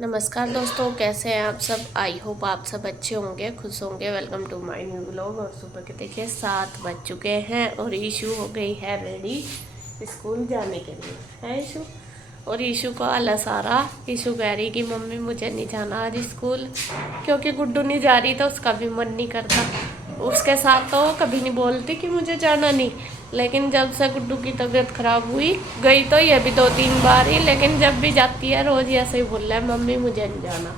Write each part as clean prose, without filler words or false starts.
नमस्कार दोस्तों, कैसे हैं आप सब। आई होप आप सब अच्छे होंगे, खुश होंगे। Welcome to my new blog. और सुबह के देखिए 7 बज चुके हैं और ईशू हो गई है रेडी स्कूल जाने के लिए। है ईशू, और ईशू को आलस आ रहा। ईशू कह रही कि मम्मी मुझे नहीं जाना आज स्कूल, क्योंकि गुड्डू नहीं जा रही तो उसका भी मन नहीं करता। उसके साथ तो कभी नहीं बोलती कि मुझे जाना नहीं, लेकिन जब से गुड्डू की तबीयत खराब हुई, गई तो ये भी 2-3 बार ही, लेकिन जब भी जाती है रोज ऐसे ही बोल रहा है मम्मी मुझे नहीं जाना।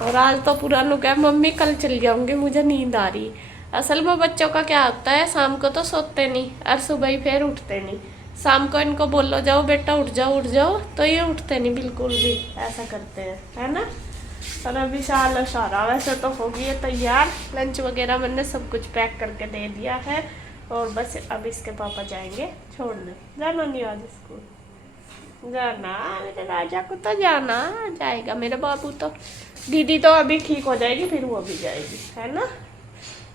और आज तो पूरा नु कहा मम्मी कल चल जाऊंगी, मुझे नींद आ रही। असल में बच्चों का क्या होता है, शाम को तो सोते नहीं और सुबह ही फिर उठते नहीं। शाम को इनको बोलो जाओ बेटा उठ जाओ तो ये उठते नहीं बिल्कुल भी, ऐसा करते हैं, है ना। और अभी शाला सारा वैसे तो हो गई है तैयार। लंच वगैरह मैंने सब कुछ पैक करके दे दिया है और बस अब इसके पापा जाएंगे छोड़ने। जाना नहीं आज स्कूल, जाना मेरे राजा को तो जाना जाएगा। मेरे बाबू तो, दीदी तो अभी ठीक हो जाएगी फिर वो भी जाएगी, है ना।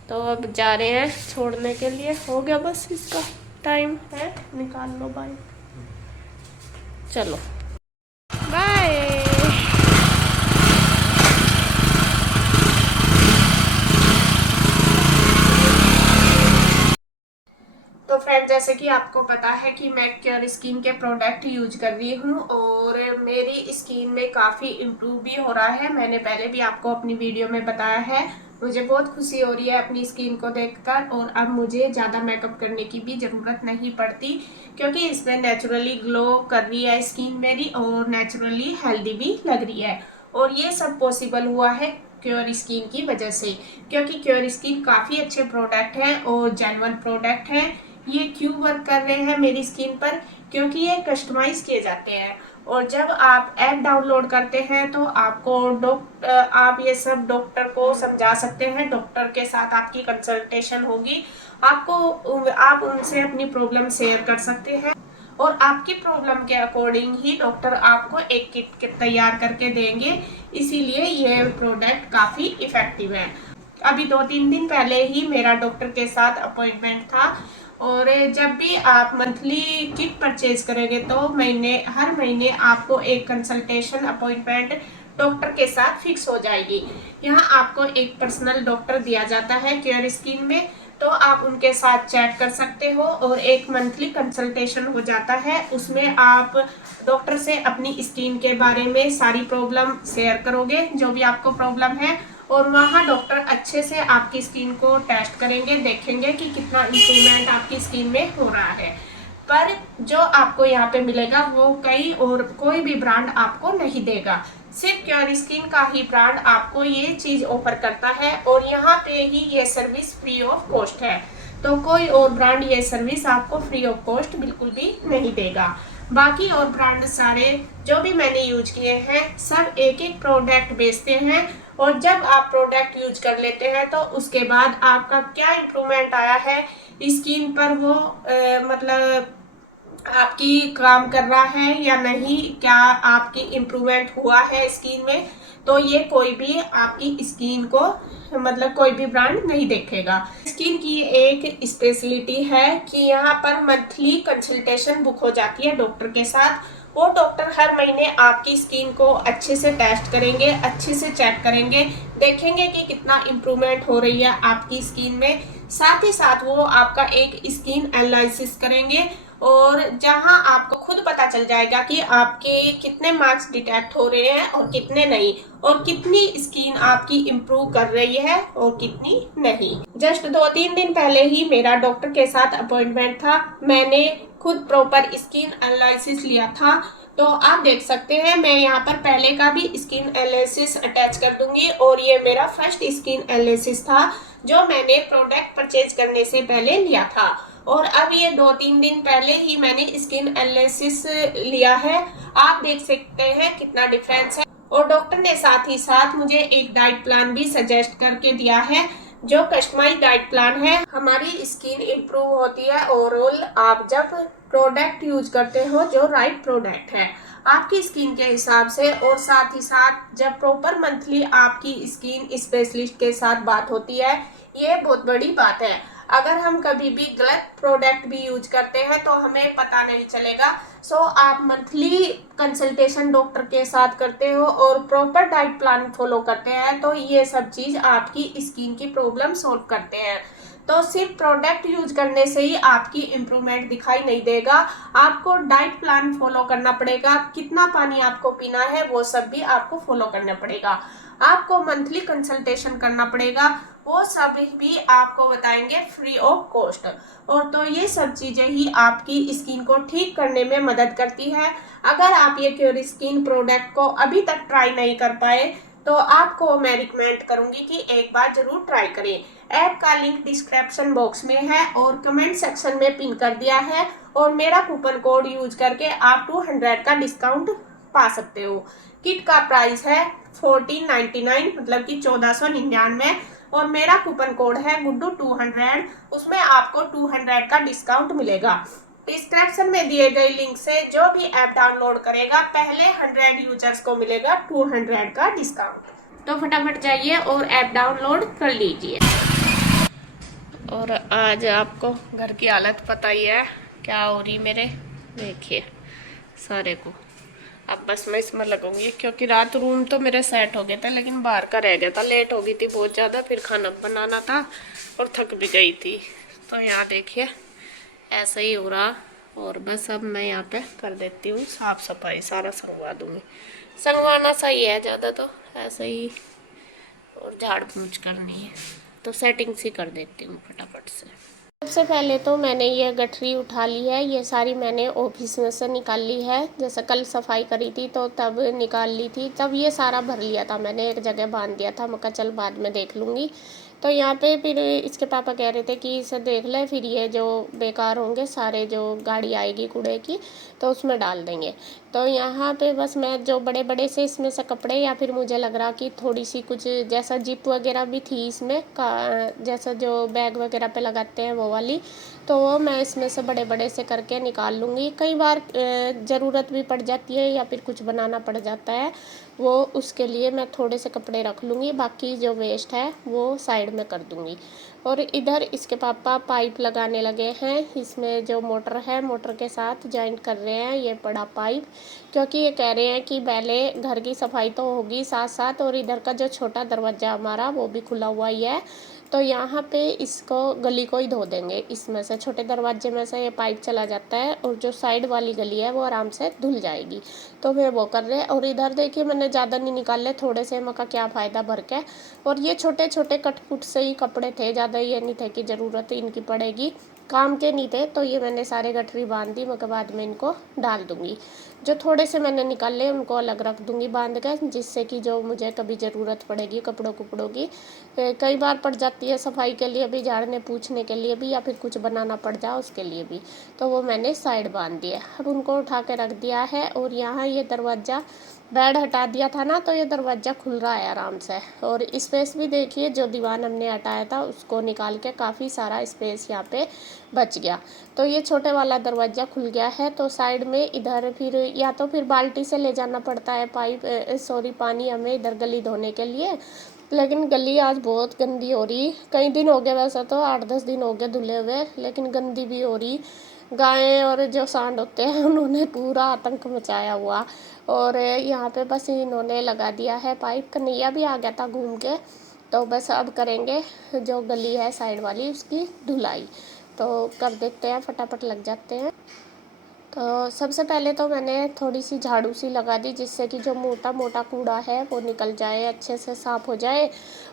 तो अब जा रहे हैं छोड़ने के लिए। हो गया बस इसका टाइम है, निकाल लो बाइक, चलो बाय। तो फ्रेंड, जैसे कि आपको पता है कि मैं केयर स्किन के प्रोडक्ट यूज कर रही हूँ और मेरी स्किन में काफ़ी इम्प्रूव भी हो रहा है। मैंने पहले भी आपको अपनी वीडियो में बताया है। मुझे बहुत खुशी हो रही है अपनी स्किन को देखकर, और अब मुझे ज़्यादा मेकअप करने की भी ज़रूरत नहीं पड़ती, क्योंकि इसमें नेचुरली ग्लो कर रही है स्किन मेरी और नेचुरली हेल्दी भी लग रही है। और ये सब पॉसिबल हुआ है क्योर स्किन की वजह से, क्योंकि क्योर स्किन काफ़ी अच्छे प्रोडक्ट हैं और जेन्युइन प्रोडक्ट हैं। ये क्यों वर्क कर रहे हैं मेरी स्किन पर, क्योंकि ये कस्टमाइज किए जाते हैं। और जब आप ऐप डाउनलोड करते हैं तो आपको आप ये सब डॉक्टर को समझा सकते हैं। डॉक्टर के साथ आपकी कंसल्टेशन होगी, आप उनसे अपनी प्रॉब्लम शेयर कर सकते हैं और आपकी प्रॉब्लम के अकॉर्डिंग ही डॉक्टर आपको एक किट तैयार करके देंगे। इसीलिए ये प्रोडक्ट काफ़ी इफ़ेक्टिव है। अभी 2-3 दिन पहले ही मेरा डॉक्टर के साथ अपॉइंटमेंट था, और जब भी आप मंथली किट परचेज करेंगे तो हर महीने आपको एक कंसल्टेशन अपॉइंटमेंट डॉक्टर के साथ फिक्स हो जाएगी। यहाँ आपको एक पर्सनल डॉक्टर दिया जाता है केयर स्किन में, तो आप उनके साथ चैट कर सकते हो और एक मंथली कंसल्टेशन हो जाता है। उसमें आप डॉक्टर से अपनी स्किन के बारे में सारी प्रॉब्लम शेयर करोगे, जो भी आपको प्रॉब्लम है, और वहाँ डॉक्टर अच्छे से आपकी स्किन को टेस्ट करेंगे, देखेंगे कि कितना इम्प्रूवमेंट आपकी स्किन में हो रहा है। पर जो आपको यहाँ पे मिलेगा वो कोई भी ब्रांड आपको नहीं देगा। सिर्फ क्योर स्किन का ही ब्रांड आपको ये चीज ऑफर करता है, और यहाँ पे ही ये सर्विस फ्री ऑफ कॉस्ट है। तो कोई और ब्रांड ये सर्विस आपको फ्री ऑफ कॉस्ट बिल्कुल भी नहीं देगा। बाकी और ब्रांड सारे जो भी मैंने यूज किए हैं सब एक एक प्रोडक्ट बेचते हैं, और जब आप प्रोडक्ट यूज कर लेते हैं तो उसके बाद आपका क्या इम्प्रूवमेंट आया है स्किन पर, वो मतलब आपकी काम कर रहा है या नहीं, क्या आपकी इम्प्रूवमेंट हुआ है स्किन में, तो ये कोई भी आपकी स्किन को मतलब कोई भी ब्रांड नहीं देखेगा। स्किन की एक स्पेशलिटी है कि यहाँ पर मंथली कंसल्टेशन बुक हो जाती है डॉक्टर के साथ। वो डॉक्टर हर महीने आपकी स्किन को अच्छे से टेस्ट करेंगे, अच्छे से चेक करेंगे, देखेंगे कि कितना इम्प्रूवमेंट हो रही है आपकी स्किन में। साथ ही साथ वो आपका एक स्किन एनालिसिस करेंगे, और जहां आपको खुद पता चल जाएगा कि आपके कितने मार्क्स डिटेक्ट हो रहे हैं और कितने नहीं, और कितनी स्किन आपकी इम्प्रूव कर रही है और कितनी नहीं। जस्ट 2-3 दिन पहले ही मेरा डॉक्टर के साथ अपॉइंटमेंट था। मैंने खुद प्रॉपर स्किन एनालिसिस लिया था, तो आप देख सकते हैं। मैं यहाँ पर पहले का भी स्किन एनालिसिस अटैच कर दूंगी, और ये मेरा फर्स्ट स्किन एनालिसिस था जो मैंने प्रोडक्ट परचेज करने से पहले लिया था। और अब ये 2-3 दिन पहले ही मैंने स्किन एनालिसिस लिया है। आप देख सकते हैं कितना डिफरेंस है। और डॉक्टर ने साथ ही साथ मुझे एक डाइट प्लान भी सजेस्ट करके दिया है, जो कस्टमाइज डाइट प्लान है। हमारी स्किन इम्प्रूव होती है ओवरऑल आप जब प्रोडक्ट यूज करते हो जो राइट प्रोडक्ट है आपकी स्किन के हिसाब से। और साथ ही साथ जब प्रॉपर मंथली आपकी स्किन स्पेशलिस्ट के साथ बात होती है, ये बहुत बड़ी बात है। अगर हम कभी भी गलत प्रोडक्ट भी यूज करते हैं तो हमें पता नहीं चलेगा। सो आप मंथली कंसल्टेशन डॉक्टर के साथ करते हो और प्रॉपर डाइट प्लान फॉलो करते हैं तो ये सब चीज आपकी स्किन की प्रॉब्लम सॉल्व करते हैं। तो सिर्फ प्रोडक्ट यूज करने से ही आपकी इम्प्रूवमेंट दिखाई नहीं देगा, आपको डाइट प्लान फॉलो करना पड़ेगा, कितना पानी आपको पीना है वो सब भी आपको फॉलो करना पड़ेगा, आपको मंथली कंसल्टेशन करना पड़ेगा, वो सब भी आपको बताएंगे फ्री ऑफ कॉस्ट। और तो ये सब चीजें ही आपकी स्किन को ठीक करने में मदद करती है। अगर आप ये क्योर स्किन प्रोडक्ट को अभी तक ट्राई नहीं कर पाए तो आपको मैं रिकमेंड करूंगी कि एक बार जरूर ट्राई करें। ऐप का लिंक डिस्क्रिप्शन बॉक्स में है और कमेंट सेक्शन में पिन कर दिया है, और मेरा कूपन कोड यूज करके आप 200 का डिस्काउंट पा सकते हो। किट का प्राइस है 1499 मतलब कि 1499, और मेरा कूपन कोड है गुड्डू 200, उसमें आपको 200 का डिस्काउंट मिलेगा। डिस्क्रिप्शन में दिए गए लिंक से जो भी ऐप डाउनलोड करेगा पहले 100 यूजर्स को मिलेगा 200 का डिस्काउंट। तो फटाफट जाइए और ऐप डाउनलोड कर लीजिए। और आज आपको घर की हालत पता ही है क्या हो रही मेरे, देखिए सारे को। अब बस मैं इसमें लगूंगी क्योंकि रात रूम तो मेरे सेट हो गए थे लेकिन बाहर का रह गया था, लेट हो गई थी बहुत ज़्यादा, फिर खाना बनाना था और थक भी गई थी। तो यहाँ देखिए ऐसा ही हो रहा, और बस अब मैं यहाँ पे कर देती हूँ साफ सफाई, सारा संगवा दूंगी। संगवाना सही है ज़्यादा तो ऐसा ही, और झाड़ पूंछ करनी है तो सेटिंग्स ही कर देती हूँ फटाफट से। सबसे पहले तो मैंने ये गठरी उठा ली है, ये सारी मैंने ऑफिस में से निकाल ली है। जैसे कल सफाई करी थी तो तब निकाल ली थी, तब ये सारा भर लिया था मैंने, एक जगह बांध दिया था, मैं कहा चल बाद में देख लूँगी। तो यहाँ पे फिर इसके पापा कह रहे थे कि इसे देख ले, फिर ये जो बेकार होंगे सारे, जो गाड़ी आएगी कूड़े की तो उसमें डाल देंगे। तो यहाँ पे बस मैं जो बड़े बड़े से इसमें से कपड़े, या फिर मुझे लग रहा कि थोड़ी सी कुछ जैसा जिप वगैरह भी थी इसमें जैसा जो बैग वगैरह पे लगाते हैं वो वाली, तो वो मैं इसमें से बड़े बड़े से करके निकाल लूँगी। कई बार ज़रूरत भी पड़ जाती है या फिर कुछ बनाना पड़ जाता है, वो उसके लिए मैं थोड़े से कपड़े रख लूँगी, बाकी जो वेस्ट है वो साइड में कर दूँगी। और इधर इसके पापा पाइप लगाने लगे हैं, इसमें जो मोटर है मोटर के साथ जॉइंट कर रहे हैं ये बड़ा पाइप, क्योंकि ये कह रहे हैं कि पहले घर की सफाई तो होगी साथ साथ, और इधर का जो छोटा दरवाज़ा हमारा वो भी खुला हुआ ही है, तो यहाँ पे इसको गली को ही धो देंगे, इसमें से छोटे दरवाजे में से ये पाइप चला जाता है और जो साइड वाली गली है वो आराम से धुल जाएगी। तो मैं वो कर रहे हैं। और इधर देखिए मैंने ज़्यादा नहीं निकाले, थोड़े से, मका क्या फ़ायदा भर के, और ये छोटे छोटे कटकुट से ही कपड़े थे, ज़्यादा ये नहीं थे कि ज़रूरत इनकी पड़ेगी, काम के नहीं थे, तो ये मैंने सारे गठरी बांध दी, मगर बाद में इनको डाल दूँगी। जो थोड़े से मैंने निकाले उनको अलग रख दूँगी बांध कर, जिससे कि जो मुझे कभी ज़रूरत पड़ेगी कपड़ों कुपड़ों की, कई बार पड़ जाती है सफाई के लिए भी, झाड़ने पूछने के लिए भी, या फिर कुछ बनाना पड़ जाए उसके लिए भी, तो वो मैंने साइड बांध दिया। अब उनको उठा के रख दिया है। और यहाँ ये दरवाज़ा बेड हटा दिया था ना, तो ये दरवाज़ा खुल रहा है आराम से। और स्पेस भी देखिए, जो दीवान हमने हटाया था उसको निकाल के काफ़ी सारा स्पेस यहाँ पे बच गया। तो ये छोटे वाला दरवाज़ा खुल गया है। तो साइड में इधर फिर या तो फिर बाल्टी से ले जाना पड़ता है पानी हमें इधर गली धोने के लिए, लेकिन गली आज बहुत गंदी हो रही। कई दिन हो गए, वैसे तो 8-10 दिन हो गए धुले हुए, लेकिन गंदी भी हो रही। गायें और जो सांड होते हैं उन्होंने पूरा आतंक मचाया हुआ। और यहाँ पे बस इन्होंने लगा दिया है पाइप, कन्हैया भी आ गया था घूम के। तो बस अब करेंगे जो गली है साइड वाली उसकी धुलाई, तो कर देते हैं, फटाफट लग जाते हैं। तो सबसे पहले तो मैंने थोड़ी सी झाड़ू सी लगा दी, जिससे कि जो मोटा मोटा कूड़ा है वो निकल जाए, अच्छे से साफ़ हो जाए।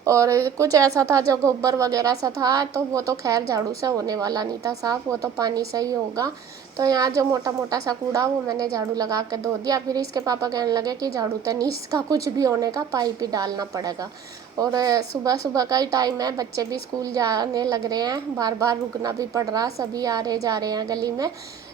और कुछ ऐसा था जो गोबर वगैरह सा था, तो वो तो खैर झाड़ू से होने वाला नहीं था साफ़, वो तो पानी से ही होगा। तो यहाँ जो मोटा मोटा सा कूड़ा वो मैंने झाड़ू लगा के धो दिया। फिर इसके पापा कहने लगे कि झाड़ू तो नहीं, इसका कुछ भी होने का पाइप ही डालना पड़ेगा। और सुबह सुबह का ही टाइम है, बच्चे भी स्कूल जाने लग रहे हैं, बार बार रुकना भी पड़ रहा, सभी आ रहे जा रहे हैं गली में।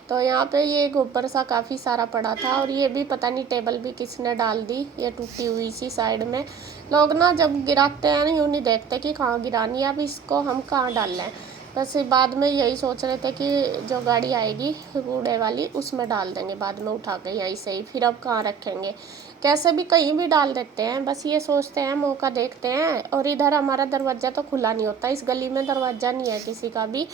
तो यहाँ पे ये गोबर सा काफ़ी सारा पड़ा था, और ये भी पता नहीं टेबल भी किसने डाल दी, ये टूटी हुई सी साइड में। लोग ना जब गिराते हैं यूँ नहीं देखते कि कहाँ गिरानी है, अब इसको हम कहाँ डाल लें। बस बाद में यही सोच रहे थे कि जो गाड़ी आएगी कूड़े वाली उसमें डाल देंगे, बाद में उठा के यहीं से ही, फिर अब कहाँ रखेंगे, कैसे भी कहीं भी डाल देते हैं। बस ये सोचते हैं मौका देखते हैं। और इधर हमारा दरवाज़ा तो खुला नहीं होता, इस गली में दरवाज़ा नहीं है किसी का भी,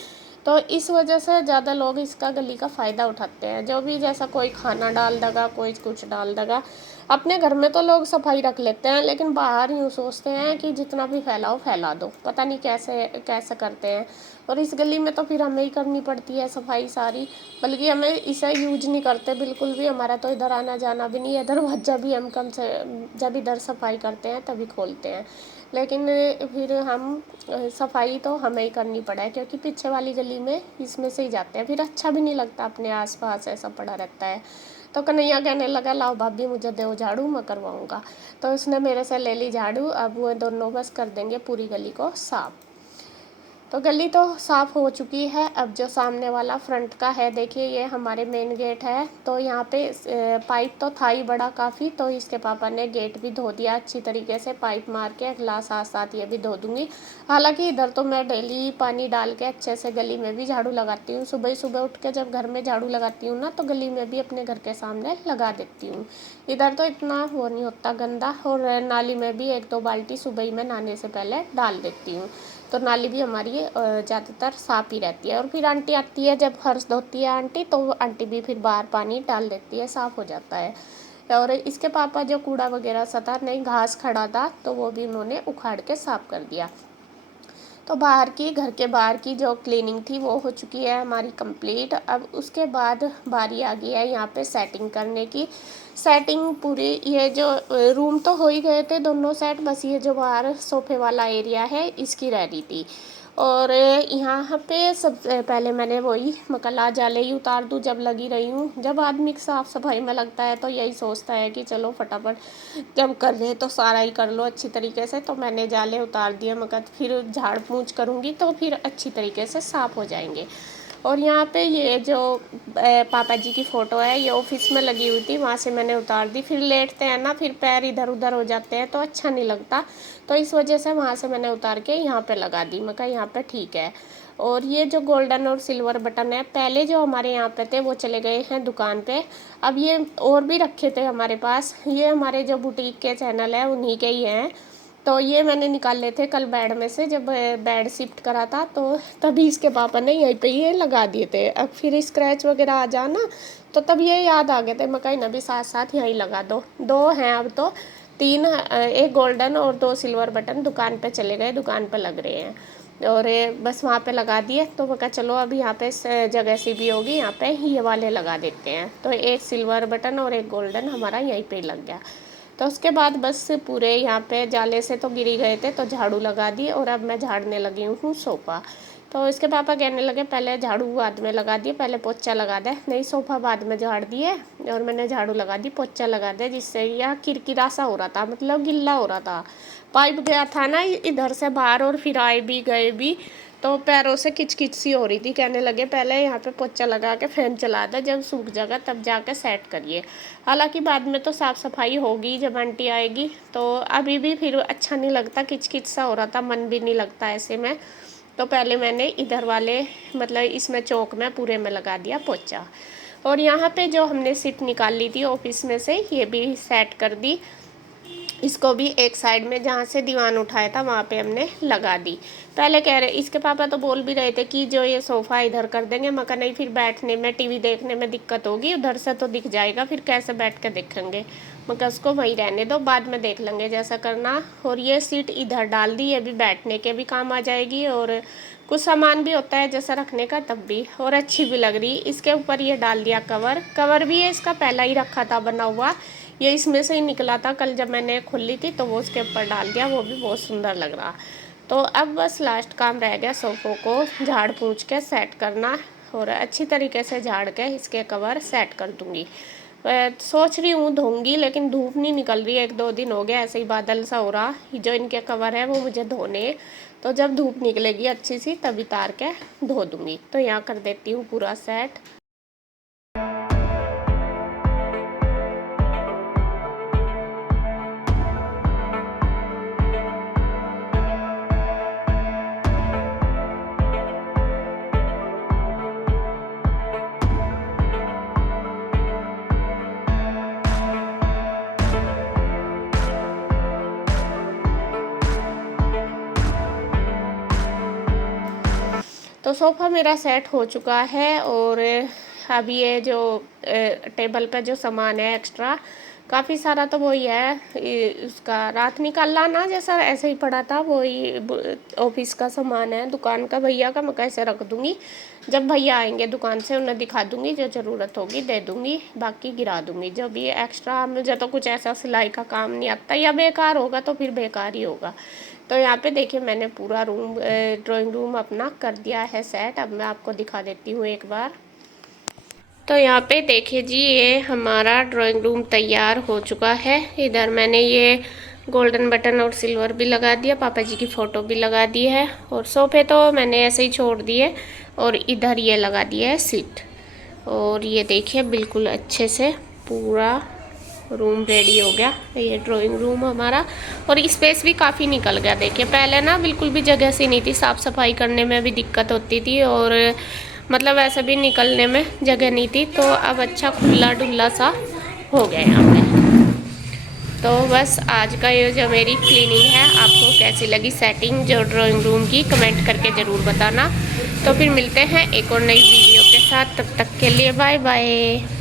तो इस वजह से ज़्यादा लोग इसका गली का फ़ायदा उठाते हैं। जो भी जैसा कोई खाना डाल देगा, कोई कुछ डाल देगा। अपने घर में तो लोग सफाई रख लेते हैं, लेकिन बाहर यूँ सोचते हैं कि जितना भी फैलाओ फैला दो, पता नहीं कैसे कैसे करते हैं। और इस गली में तो फिर हमें ही करनी पड़ती है सफाई सारी, बल्कि हमें इसे यूज नहीं करते बिल्कुल भी। हमारा तो इधर आना जाना भी नहीं है, दरवाज़ा भी हम कम से जब इधर सफाई करते हैं तभी खोलते हैं। लेकिन फिर हम सफाई तो हमें ही करनी पड़ा है, क्योंकि पीछे वाली गली में इसमें से ही जाते हैं, फिर अच्छा भी नहीं लगता, अपने आसपास ऐसा पड़ा रहता है। तो कन्हैया कहने लगा लाओ भाभी मुझे दो झाड़ू, मैं करवाऊँगा। तो उसने मेरे से ले ली झाड़ू। अब वो दोनों बस कर देंगे पूरी गली को साफ। तो गली तो साफ़ हो चुकी है। अब जो सामने वाला फ्रंट का है, देखिए ये हमारे मेन गेट है। तो यहाँ पे पाइप तो था ही बड़ा काफ़ी, तो इसके पापा ने गेट भी धो दिया अच्छी तरीके से, पाइप मार के अगला साथ साथ ये भी धो दूँगी। हालांकि इधर तो मैं डेली पानी डाल के अच्छे से गली में भी झाड़ू लगाती हूँ। सुबह सुबह उठ के जब घर में झाड़ू लगाती हूँ ना, तो गली में भी अपने घर के सामने लगा देती हूँ। इधर तो इतना वो नहीं होता गंदा। और नाली में भी 1-2 बाल्टी सुबह ही मैं नहाने से पहले डाल देती हूँ। तो नाली भी हमारी ज़्यादातर साफ़ ही रहती है। और फिर आंटी आती है, जब फर्श धोती है आंटी, तो वो आंटी भी फिर बाहर पानी डाल देती है, साफ़ हो जाता है। और इसके पापा जो कूड़ा वगैरह सा था, नहीं घास खड़ा था, तो वो भी उन्होंने उखाड़ के साफ़ कर दिया। तो बाहर की, घर के बाहर की जो क्लीनिंग थी वो हो चुकी है हमारी कंप्लीट। अब उसके बाद बारी आ गई है यहाँ पे सेटिंग करने की। सेटिंग पूरी, ये जो रूम तो हो ही गए थे दोनों सेट, बस ये जो बाहर सोफे वाला एरिया है इसकी रह रही थी। और यहाँ पे सबसे पहले मैंने वही मकला जाले ही उतार दूँ जब लगी रही हूँ। जब आदमी साफ़ सफाई में लगता है तो यही सोचता है कि चलो फटाफट जब कर रहे तो सारा ही कर लो अच्छी तरीके से। तो मैंने जाले उतार दिए, मगर फिर झाड़ पूंछ करूँगी तो फिर अच्छी तरीके से साफ़ हो जाएंगे। और यहाँ पे ये जो पापा जी की फ़ोटो है, ये ऑफिस में लगी हुई थी, वहाँ से मैंने उतार दी। फिर लेटते हैं ना, फिर पैर इधर उधर हो जाते हैं तो अच्छा नहीं लगता, तो इस वजह से वहाँ से मैंने उतार के यहाँ पे लगा दी। मैं कहा यहाँ पे ठीक है। और ये जो गोल्डन और सिल्वर बटन है, पहले जो हमारे यहाँ पे थे वो चले गए हैं दुकान पे। अब ये और भी रखे थे हमारे पास, ये हमारे जो बुटीक के चैनल है उन्हीं के ही हैं। तो ये मैंने निकाले थे कल बेड में से, जब बेड शिफ्ट करा था, तो तभी इसके पापा ने यहीं पे ये लगा दिए थे। अब फिर स्क्रैच वगैरह आ जाना, तो तब ये याद आ गए थे, मैं कहीं ना भी साथ साथ यहीं लगा दो। 2 हैं अब तो, 3, एक गोल्डन और 2 सिल्वर बटन दुकान पे चले गए, दुकान पे लग रहे हैं। और बस वहाँ पे लगा दिए। तो मैं कहा चलो अब यहाँ पे जगह सी भी होगी, यहाँ पे ये वाले लगा देते हैं। तो एक सिल्वर बटन और एक गोल्डन हमारा यहीं पे लग गया। तो उसके बाद बस पूरे यहाँ पे जाले से तो गिरी गए थे, तो झाड़ू लगा दी। और अब मैं झाड़ने लगी हूँ सोफ़ा। तो इसके पापा कहने लगे पहले झाड़ू बाद में लगा दिए, पहले पोछा लगा दे। नहीं, सोफ़ा बाद में झाड़ दिए और मैंने झाड़ू लगा दी, पोछा लगा दे, जिससे यह किरकिरा सा हो रहा था, मतलब गिल्ला हो रहा था। पाइप गया था ना इधर से बाहर, और फिर आए भी गए भी, तो पैरों से किचकिच सी हो रही थी। कहने लगे पहले यहाँ पे पोछा लगा के फैन चला दे, जब सूख जाएगा तब जाके सेट करिए। हालांकि बाद में तो साफ़ सफाई होगी जब आंटी आएगी, तो अभी भी फिर अच्छा नहीं लगता, किचकिच सा हो रहा था, मन भी नहीं लगता ऐसे में। तो पहले मैंने इधर वाले, मतलब इसमें चौक में पूरे में लगा दिया पोछा। और यहाँ पे जो हमने सीट निकाल ली थी ऑफिस में से, ये भी सेट कर दी। इसको भी एक साइड में जहाँ से दीवान उठाया था वहाँ पे हमने लगा दी। पहले कह रहे, इसके पापा तो बोल भी रहे थे कि जो ये सोफ़ा इधर कर देंगे, मगर नहीं, फिर बैठने में, टीवी देखने में दिक्कत होगी, उधर से तो दिख जाएगा, फिर कैसे बैठ के देखेंगे, मगर उसको वहीं रहने दो, बाद में देख लेंगे जैसा करना। और ये सीट इधर डाल दी, ये भी बैठने के भी काम आ जाएगी, और कुछ सामान भी होता है जैसा रखने का तब भी, और अच्छी भी लग रही। इसके ऊपर ये डाल दिया कवर। कवर भी है इसका पहला ही रखा था बना हुआ, ये इसमें से ही निकला था, कल जब मैंने खोली थी तो वो उसके ऊपर डाल दिया, वो भी बहुत सुंदर लग रहा। तो अब बस लास्ट काम रह गया सोफ़ों को झाड़ पूछ के सेट करना, और अच्छी तरीके से झाड़ के इसके कवर सेट कर दूँगी। सोच रही हूँ धोऊंगी, लेकिन धूप नहीं निकल रही है, 1-2 दिन हो गया ऐसे ही बादल सा हो रहा। जो इनके कवर है वो मुझे धोने, तो जब धूप निकलेगी अच्छी सी तभी तार के धो दूँगी। तो यहाँ कर देती हूँ पूरा सेट। तो सोफ़ा मेरा सेट हो चुका है और अब ये जो टेबल पे जो सामान है एक्स्ट्रा काफ़ी सारा, तो वही है उसका रात निकालना ना, जैसा ऐसे ही पड़ा था, वही ऑफिस का सामान है, दुकान का भैया का। मैं कैसे रख दूँगी, जब भैया आएंगे दुकान से उन्हें दिखा दूँगी, जो ज़रूरत होगी दे दूँगी, बाकी गिरा दूँगी। जब ये एक्स्ट्रा, मुझे तो कुछ ऐसा सिलाई का काम नहीं आता, या बेकार होगा तो फिर बेकार ही होगा। तो यहाँ पे देखिए मैंने पूरा रूम ड्राइंग रूम अपना कर दिया है सेट। अब मैं आपको दिखा देती हूँ एक बार। तो यहाँ पे देखिए जी, ये हमारा ड्राइंग रूम तैयार हो चुका है। इधर मैंने ये गोल्डन बटन और सिल्वर भी लगा दिया, पापा जी की फ़ोटो भी लगा दी है, और सोफ़े तो मैंने ऐसे ही छोड़ दिए, और इधर ये लगा दिया है सीट। और ये देखिए बिल्कुल अच्छे से पूरा रूम रेडी हो गया। ये ड्राइंग रूम हमारा, और स्पेस भी काफ़ी निकल गया। देखिए पहले ना बिल्कुल भी जगह सी नहीं थी, साफ़ सफाई करने में भी दिक्कत होती थी, और मतलब ऐसे भी निकलने में जगह नहीं थी। तो अब अच्छा खुला डुल्ला सा हो गया यहाँ पे। तो बस आज का ये जो मेरी क्लीनिंग है, आपको कैसी लगी सेटिंग जो ड्राइंग रूम की, कमेंट करके ज़रूर बताना। तो फिर मिलते हैं एक और नई वीडियो के साथ, तब तक के लिए बाय बाय।